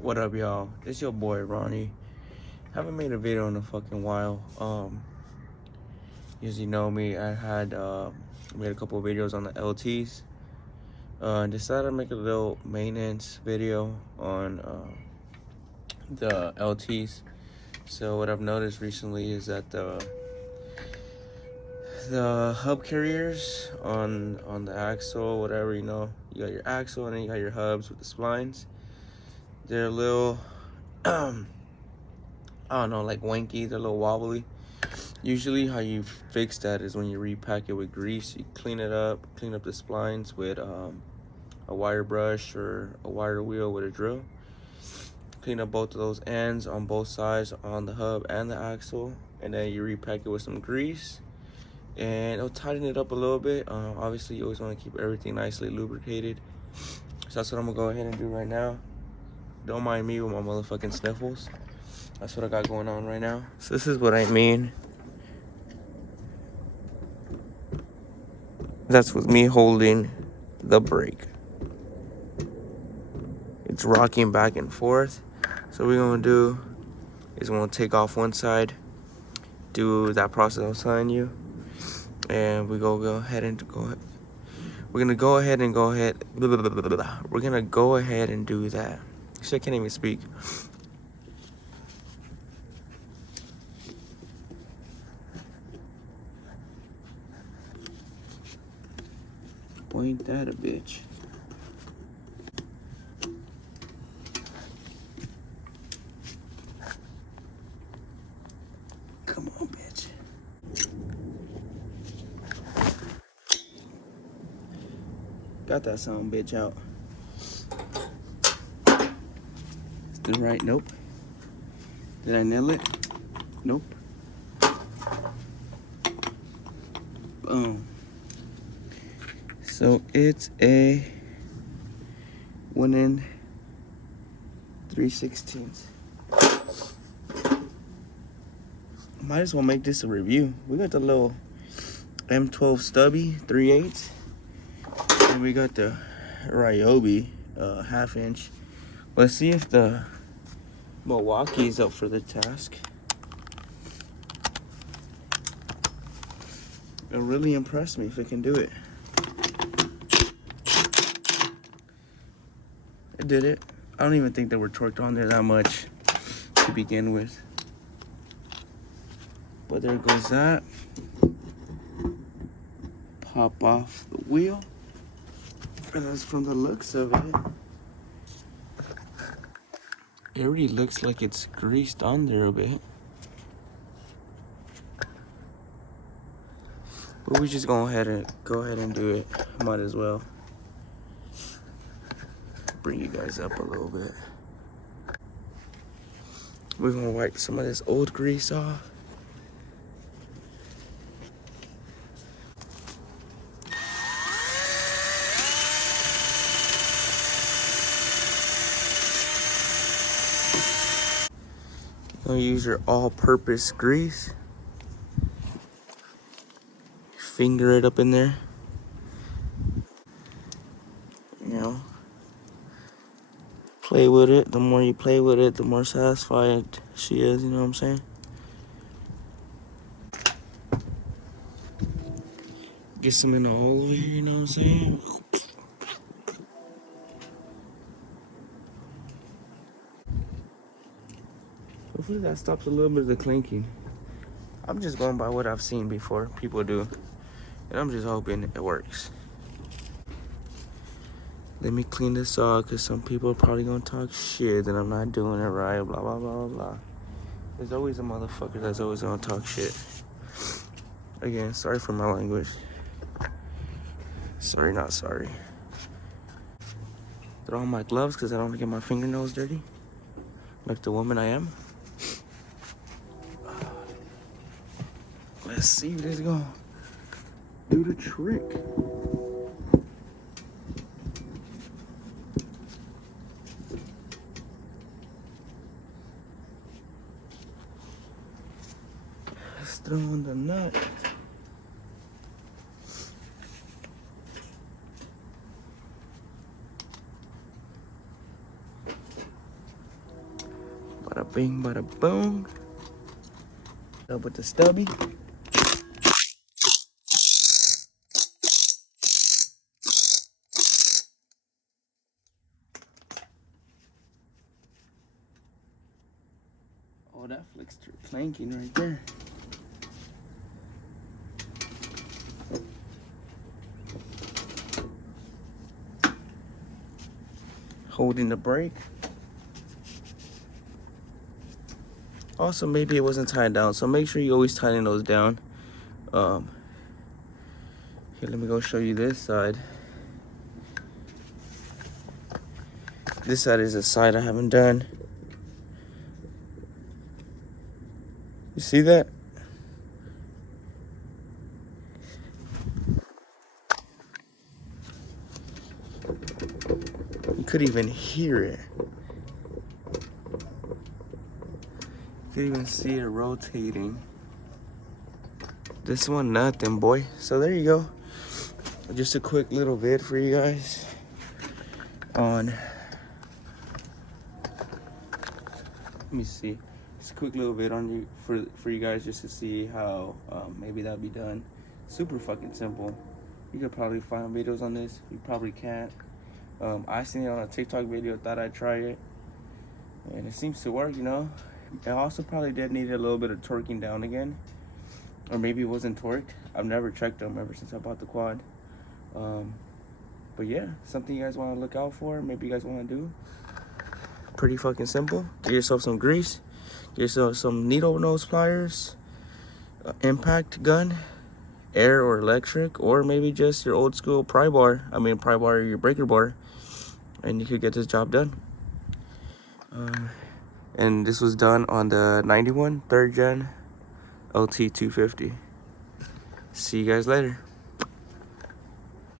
What up, y'all? It's your boy Ronnie. Haven't made a video in a fucking while. As you know me, I had made a couple of videos on the LTs. Decided to make a little maintenance video on the LTs. So what I've noticed recently is that the hub carriers on the axle, whatever, you know, you got your axle and then you got your hubs with the splines. They're a little I don't know, like wanky, they're a little wobbly. Usually how you fix that is when you repack it with grease. You clean it up, clean up the splines with a wire brush or a wire wheel with a drill. Clean up both of those ends on both sides, on the hub and the axle, and then you repack it with some grease and it'll tighten it up a little bit. Obviously you always want to keep everything nicely lubricated, so that's what I'm gonna go ahead and do right now. Don't mind me with my motherfucking sniffles. That's what I got going on right now. So this is what I mean. That's with me holding the brake. It's rocking back and forth. So what we're gonna do is we're gonna take off one side, do that process I was telling you, and we go ahead and we're gonna go ahead and we're gonna go ahead and do that. Shit, I can't even speak. Point that a bitch. Come on, bitch. Got that sound bitch out. Is the right? Nope. Did I nail it? Nope. Boom. So it's a 1 3/16. Might as well make this a review. We got the little M12 stubby 3/8, and we got the Ryobi 1/2 inch. Let's see if the Milwaukee is up for the task. It'll really impress me if it can do it. It did it. I don't even think they were torqued on there that much to begin with. But there goes that. Pop off the wheel. And that's from the looks of it. It already looks like it's greased on there a bit. But we just go ahead and do it. Might as well. Bring you guys up a little bit. We're gonna wipe some of this old grease off. You're gonna use your all-purpose grease. Finger it up in there. You know, play with it. The more you play with it, the more satisfied she is, you know what I'm saying? Get some in the hole over here, you know what I'm saying? Hopefully that stops a little bit of the clinking. I'm just going by what I've seen before people do, and I'm just hoping it works. Let me clean this off, because some people are probably gonna talk shit that I'm not doing it right, blah, blah, blah, blah, blah. There's always a motherfucker that's always gonna talk shit. Again, sorry for my language. Sorry, not sorry. Throw on my gloves because I don't want to get my fingernails dirty, like the woman I am. Let's see if this is gonna do the trick. Let's throw on the nut. Bada bing, bada boom. Up with the stubby. Oh, that flicks through planking right there. Holding the brake. Also, maybe it wasn't tied down, so make sure you always tighten those down. Here, let me go show you this side. This side is a side I haven't done. You see that? You could even hear it. You could even see it rotating. This one, nothing, boy. So there you go. Just a quick little vid for you guys on, let me see. Just a quick little vid on you for you guys just to see how maybe that'd be done. Super fucking simple. You could probably find videos on this. You probably can't. I seen it on a TikTok video, thought I'd try it, and it seems to work, you know. It also probably did need a little bit of torquing down again, or maybe it wasn't torqued. I've never checked them ever since I bought the quad. But yeah, something you guys want to look out for, maybe you guys want to do. Pretty fucking simple. Get yourself some grease, get yourself some needle nose pliers, impact gun, air or electric, or maybe just your old school pry bar. Or your breaker bar, and you could get this job done. And this was done on the 91 3rd gen Lt250. See you guys later.